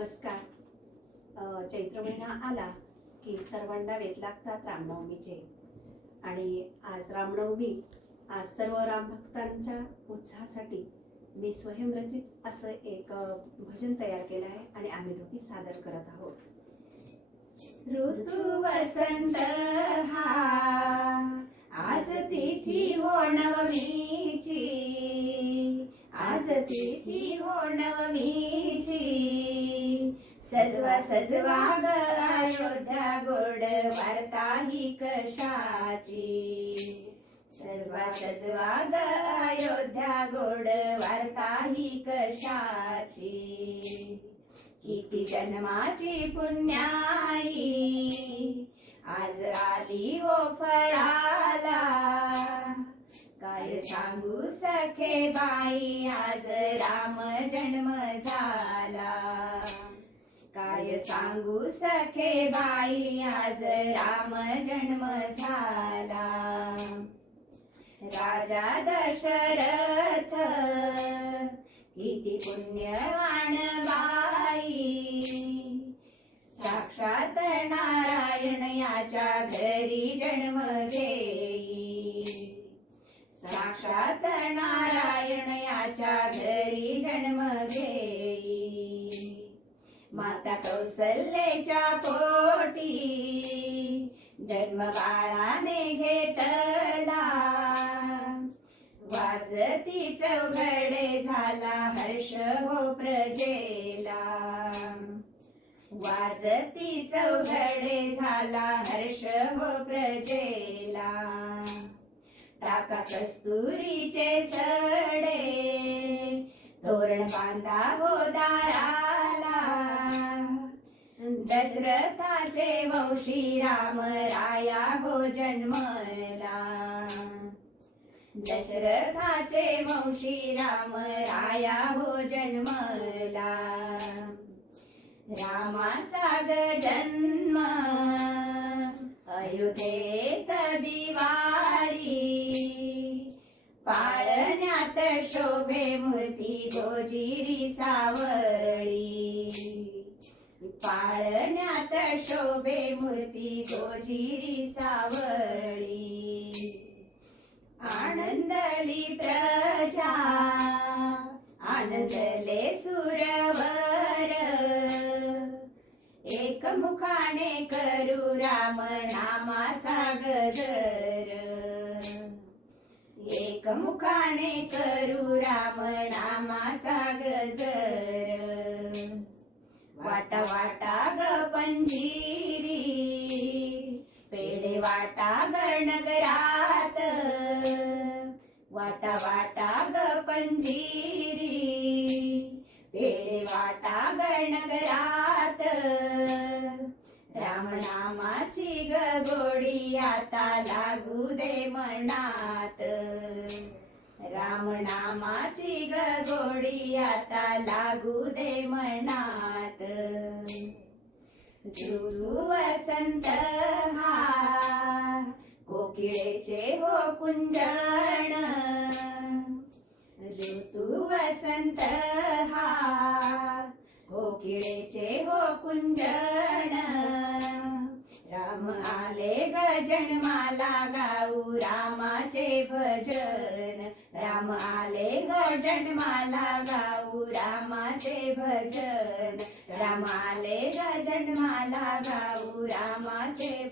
नमस्कार. चैत्र महिना आला की सर्वांना वेद लागतात रामनवमीचे. आणि आज रामनवमी आज सर्व रामभक्तांच्या उत्साहासाठी मी स्वयंरचित असं एक भजन तयार केलं आहे आणि आम्ही दोघी सादर करत आहोत. ऋतू वसंत हा आज तिथी हो नवमीची. आज तिथी हो नवमी. सजवा सजवा ग अयोध्या गोड वार्ता ही कशाची? सजवा सजवा ग अयोध्या गोड वार्ता ही कशाची? किती जन्माची पुण्याई आज आली हो फळाला. काय सांगू सखे बाई आज राम जन्म झाला. काय सांगू सखे बाई आज राम जन्म झाला. राजा दशरथ किती पुण्यवान बाई. साक्षात नारायण याच्या घरी जन्म घेई. साक्षात नारायण याच्या कौसल्याच्या पोटी. जन्म बाळाने घेतला. वाजती चौघडे झाला हर्ष हो प्रजेला. वाजती चौघडे झाला हर्ष हो प्रजेला. टाका कस्तुरीचे सर रथाचे वंशी राम राया हो जन्मला. दशरथाचे वंशी राम राया हो जन्मला. रामाचा ग जन्म अयोध्येत दिवाळी. पाळण्यात शोभे मूर्ती गोजिरी सावळ पाळण्यात शोभे मूर्ती गोजिरी सावळी. आनंदली प्रजा आनंदले सुरवर. एक मुखाने करू राम नामाचा गजर. एक मुखाने करू राम नामाचा गजर. वाटा वाटा ग पंजीरी. पेढे वाटा गणगरात वाटा वाटा ग पंजीरी. पेढे वाटा गणगरात रामनामाची ग गोडी आता लागू दे मनात. रामनामाची नामाची गोडी आता लागू दे मनात. ऋतू वसंत हा कोकिळेचे हो कुंजण. ऋतू वसंत हा कोकिळेचे हो कुंजण. राम आले गजन माला गाऊ रामाचे भजन. राम आले गजन माला गाऊ रामाचे भजन. राम आले गजन माला गाऊ रामाचे